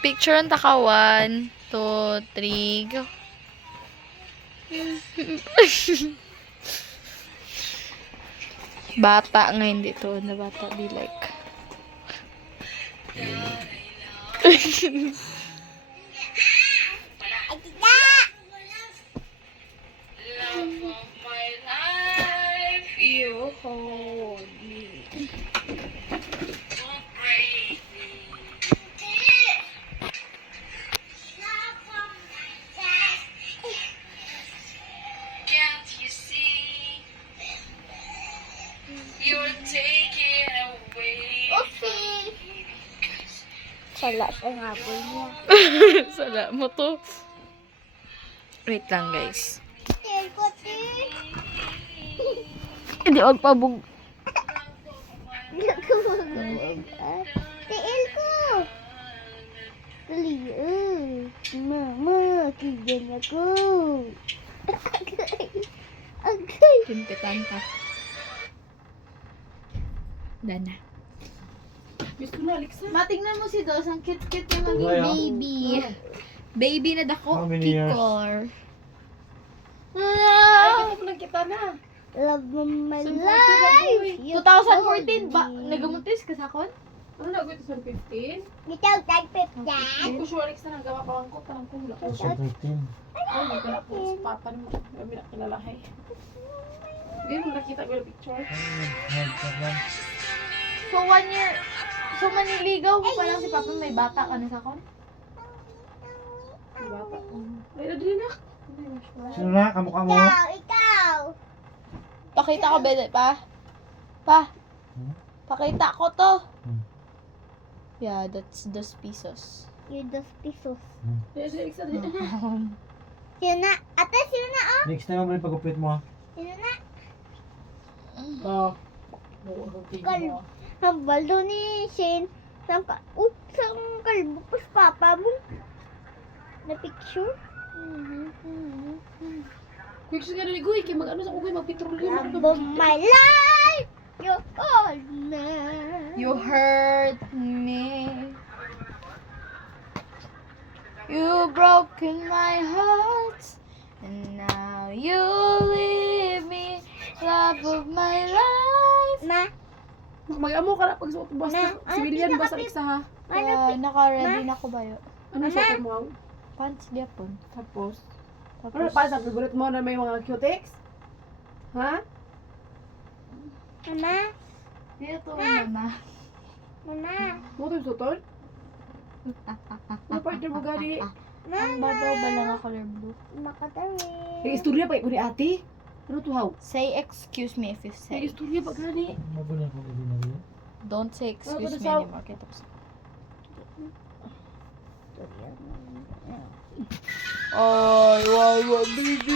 Picture ang taka. 1, 2, 3, go. Bata nga hindi to. Na bata be like. You hold me. Can't you see? You're taking away. Okay. Sala sa hapon niya. Sala mo to. Wait lang, guys. Tel ko, Tel. Hindi, magpabug. Tel ko. Dali, Mama, kigan ako. Agay. Timpitan ka. Dana. Matingnan mo si Dos, ang cute-cute yung maging Wala. baby. Baby na dako. How many years? Kikor. Love of my Sa life. 2014 ba? Nagamuntis ka sa kon? Ano na ito sa 15? Bitaw, tagpip Hindi dyan. ko sure Alex na nagawa pa ang ko parang kula ko. So 13. Ay, may kala po sa papa naman. May nakilalahay. Hindi mo nakita ko yung picture. So 1 year, so maniligaw mo pa lang si Papa, may bata ka na sa kon? Yung bata. Ay, nadali na. Sino na? Kamukha mo? Ikaw. Pakita ko, Bede, pa. Pa. Hmm? Pakita ko to. Hmm. Yeah, that's those pesos. Yung 2 pesos. Yes, Alex na. Sino na? Ate, sino na? Next time mo rin pagupit mo ha. Sino na? Oo. Kalbo. Ang baldo ni Shane. Saan kalbo pa sa papa mo? Na picture? Quick siya ganun, Guy. Kaya mag-ano sa kugoy, mag-petroleum. Love of my life. You all na. You hurt me. You broken my heart. And now you leave me. Love of my life. Ma, Mag-amo ka na pag suot mo. Na, Basta, civilian ba sa Alexa ha? Naka-ready na ko ba yun? Ano suot mo? Pants diapon. Tapos, ano Tapos, pa sa favorite mo na may mga cutex? Ha? mama, dito mama. mama, Mo ito yung sutol? Ano pa ito mo gani? Ang babaw ba lang ang color blue? makatawi. Yung istorya pa ito ni ate? Ano to how? Say excuse me if you Yung say. istorya pa gani? Mabunin ko ibinali. Don't say excuse me sa- anymore. Kita ko sa... Ay, wow, baby.